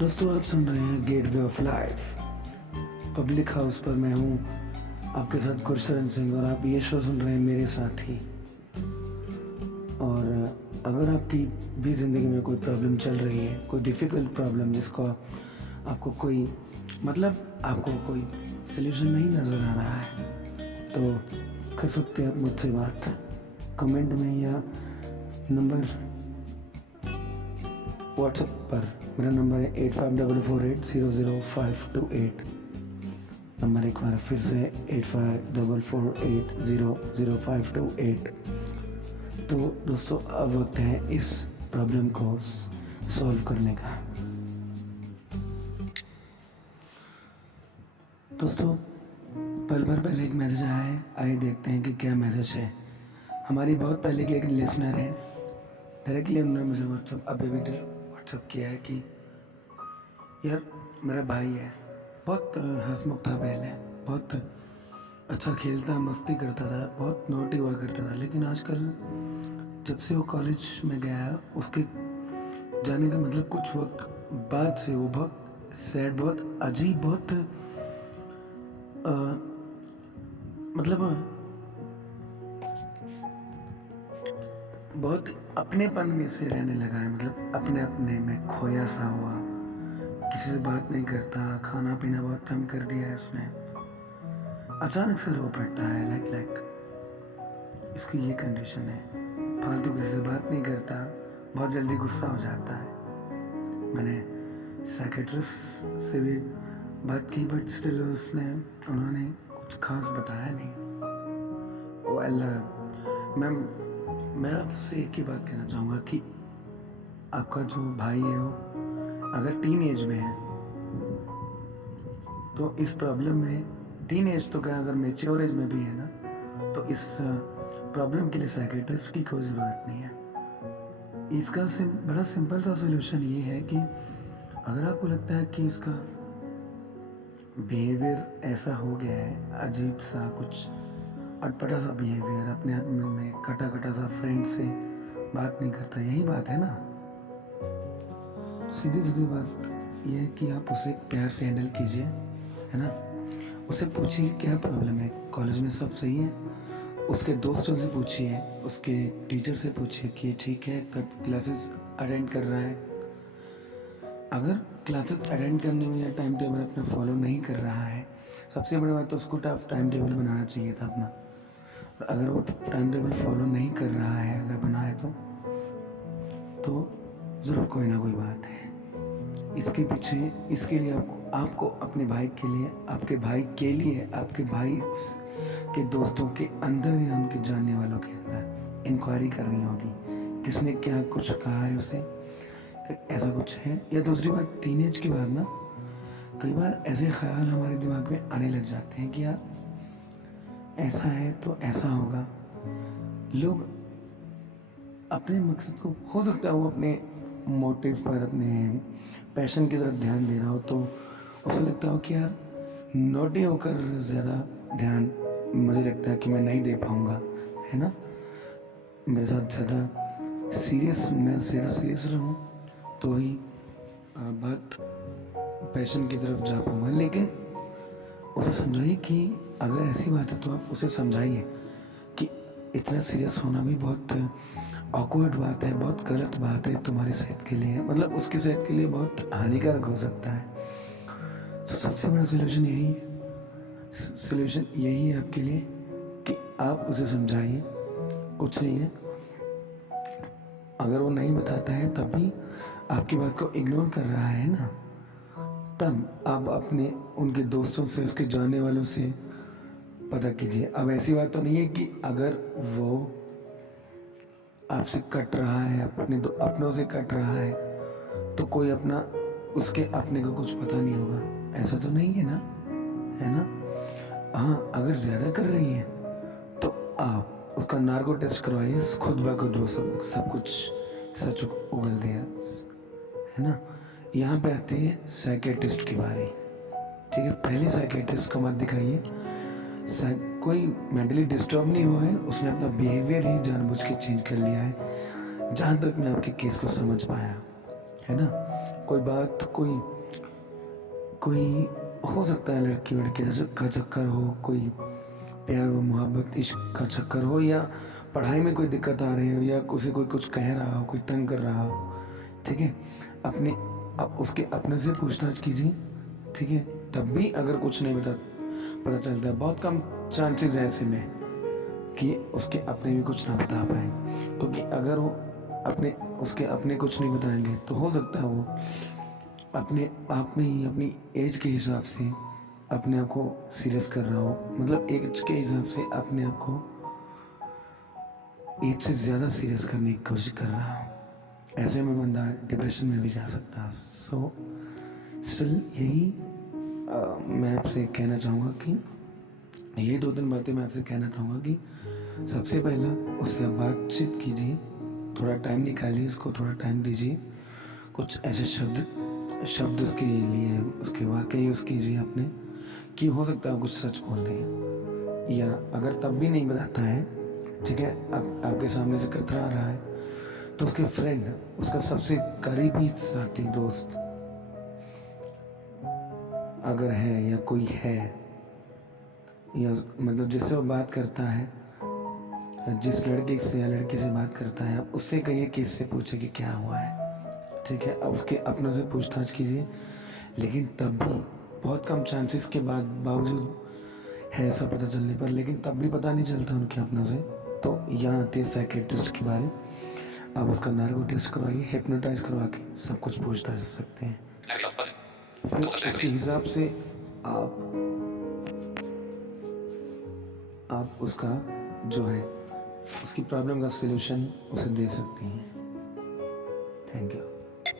दोस्तों आप सुन रहे हैं gateway of life public house पर। मैं हूं आपके साथ गुरशरण सिंह और आप ये शो सुन रहे हैं मेरे साथ ही। और अगर आपकी भी ज़िंदगी में कोई प्रॉब्लम चल रही है, कोई डिफ़िकल्ट प्रॉब्लम जिसको आपको कोई आपको कोई सल्यूशन नहीं नज़र आ रहा है, तो कर सकते हैं आप मुझसे बात कमेंट में या नंबर व्हाट्सएप पर। मेरा नंबर है 8544800528। नंबर एक बार फिर से 8544800528। तो दोस्तों अब वक्त है इस प्रॉब्लम को सॉल्व करने का। दोस्तों पल भर पहले एक मैसेज आया है, आइए देखते हैं कि क्या मैसेज है। हमारी बहुत पहले की एक लिसनर है, डायरेक्टली उन्होंने मुझे व्हाट्सअप किया है कि यार मेरा भाई है, बहुत हंसमुख था पहले, बहुत अच्छा खेलता, मस्ती करता था, बहुत नोटी हुआ करता था, लेकिन आजकल जब से वो कॉलेज में गया है, उसके जाने का मतलब कुछ वक्त बाद से वो बहुत सैड, बहुत अजीब, बहुत अपनेपन में से रहने लगा है। मतलब अपने अपने में खोया सा हुआ, किसी से बात नहीं करता, खाना पीना बहुत कम कर दिया है उसने। अचानक से रो पड़ता है, लाइक इसकी ये कंडीशन है। फालतू किसी से बात नहीं करता, बहुत जल्दी गुस्सा हो जाता है। मैंने साइकेट्रिस्ट से भी बात की, बट स्टिल उन्होंने कुछ खास बताया नहीं। मैं आपसे एक ही बात कहना चाहूँगा कि आपका जो भाई है वो अगर टीन एज में है, तो इस प्रॉब्लम में टीन एज तो क्या, अगर मेच्योर एज में भी है ना, तो इस प्रॉब्लम के लिए साइकेट्रिस्ट की कोई ज़रूरत नहीं है। इसका बड़ा सिंपल सा सोल्यूशन ये है कि अगर आपको लगता है कि उसका बिहेवियर ऐसा हो गया है, अजीब सा, कुछ अटपटा सा बिहेवियर, अपने आप में कटा सा, फ्रेंड से बात नहीं करता, यही बात है ना, सीधी बात यह है कि आप उसे प्यार से हैंडल कीजिए, है ना। उसे पूछिए क्या प्रॉब्लम है, कॉलेज में सब सही है, उसके दोस्तों से पूछिए, उसके टीचर से पूछिए कि ठीक है, कब क्लासेस अटेंड कर रहा है। अगर क्लासेस अटेंड करने में या टाइम टेबल अपना फॉलो नहीं कर रहा है, सबसे बड़ी बात तो उसको टाइम टेबल बनाना चाहिए था अपना। और अगर वो टाइम टेबल फॉलो नहीं कर रहा है, अगर बना है तो ज़रूर कोई ना कोई बात है। इसके पीछे, इसके लिए आपको अपने भाई के लिए, आपके भाई के लिए, आपके भाई के दोस्तों के अंदर या उनके जानने वालों के अंदर इंक्वायरी करनी होगी, किसने क्या कुछ कहा है उसे, ऐसा कुछ है। या दूसरी बात, टीनेज के बाद ना कई बार ऐसे ख्याल हमारे दिमाग में आने लग जाते हैं कि यार ऐसा है तो ऐसा होगा। लोग अपने मकसद को, हो सकता है वो अपने मोटिव पर, अपने पैशन की तरफ ध्यान दे रहा हो, तो उसे लगता हो कि यार नोटी होकर ज़्यादा ध्यान मुझे लगता है कि मैं नहीं दे पाऊँगा, है ना। मेरे साथ ज़्यादा सीरियस रहूँ तो ही बात पैशन की तरफ जा पाऊँगा। लेकिन उसे समझाइए कि अगर ऐसी बात है तो आप उसे समझाइए कि इतना सीरियस होना भी बहुत ऑकवर्ड बात है, बहुत गलत बात है तुम्हारी सेहत के लिए, मतलब उसकी सेहत के लिए बहुत हानिकारक हो सकता है। तो सबसे बड़ा सोल्यूशन यही है आपके लिए कि आप उसे समझाइए, कुछ नहीं है। अगर वो नहीं बताता है तब भी आपकी बात को इग्नोर कर रहा है ना, तब आप अपने उनके दोस्तों से, उसके जानने वालों से पता कीजिए। अब ऐसी बात तो नहीं है कि अगर वो आपसे कट रहा है, अपनों से कट रहा है, तो कोई उसके अपने को कुछ पता नहीं होगा, ऐसा तो नहीं है ना, है ना। हाँ, अगर ज़्यादा कर रही है तो आप उसका नार्को टेस्ट करवाइए, खुद ब खुद वो सब कुछ सच उगल दिया, है ना। यहाँ पे आते हैं साइकेट्रिस्ट की बारी, ठीक है। पहले साइकेट्रिस्ट को मत दिखाइए, कोई मेंटली डिस्टर्ब नहीं हुआ है, उसने अपना बिहेवियर ही जानबूझ के चेंज कर लिया है, जहाँ तक मैं आपके केस को समझ पाया, है ना। कोई बात, कोई हो सकता है लड़की वड़की का चक्कर हो, कोई प्यार व मोहब्बत इश्क का चक्कर हो, या पढ़ाई में कोई दिक्कत आ रही हो, या उसे कोई कुछ कह रहा हो, कोई तंग कर रहा हो, ठीक है, उसके अपने से पूछताछ कीजिए, ठीक है। तब भी अगर कुछ नहीं पता चलता है, बहुत कम चांसेस है ऐसे में कि उसके अपने भी कुछ ना बता पाए, क्योंकि अगर वो उसके अपने कुछ नहीं बताएंगे तो हो सकता है वो अपने आप में ही अपनी एज के हिसाब से अपने आप को सीरियस कर रहा हो, मतलब एज के हिसाब से अपने आप को एज से ज़्यादा सीरियस करने की कोशिश कर रहा हो। ऐसे में बंदा डिप्रेशन में भी जा सकता है। सो स्टिल यही मैं आपसे कहना चाहूँगा कि ये 2-3 बातें मैं आपसे कहना चाहूँगा कि सबसे पहला उससे बातचीत कीजिए, थोड़ा टाइम निकालिए, उसको थोड़ा टाइम दीजिए, कुछ ऐसे शब्द उसके लिए, उसके वाकई यूज़ कीजिए अपने, कि हो सकता है कुछ सच बोल दें, या अगर तब भी नहीं बताता है, ठीक है, आपके सामने से कतरा रहा है, तो उसके फ्रेंड, उसका सबसे करीबी साथी दोस्त अगर है, या कोई है, या मतलब जिससे वो बात करता है, जिस लड़के से या लड़की से बात करता है, आप उससे कहिए कि इससे पूछे कि क्या हुआ है, ठीक है। अब उसके अपनों से पूछताछ कीजिए, लेकिन तब भी बहुत कम चांसेस के बावजूद है ऐसा पता चलने पर, लेकिन तब भी पता नहीं चलता उनके अपनों से, तो यहाँ आते हैं साइकेट्रिस्ट की बारी। आप उसका नार्को टेस्ट करवाइए, हिप्नोटाइज करवा के सब कुछ पूछताछ कर सकते हैं, फिर उसके हिसाब से आप उसका जो है उसकी प्रॉब्लम का सलूशन उसे दे सकती हैं। Thank you.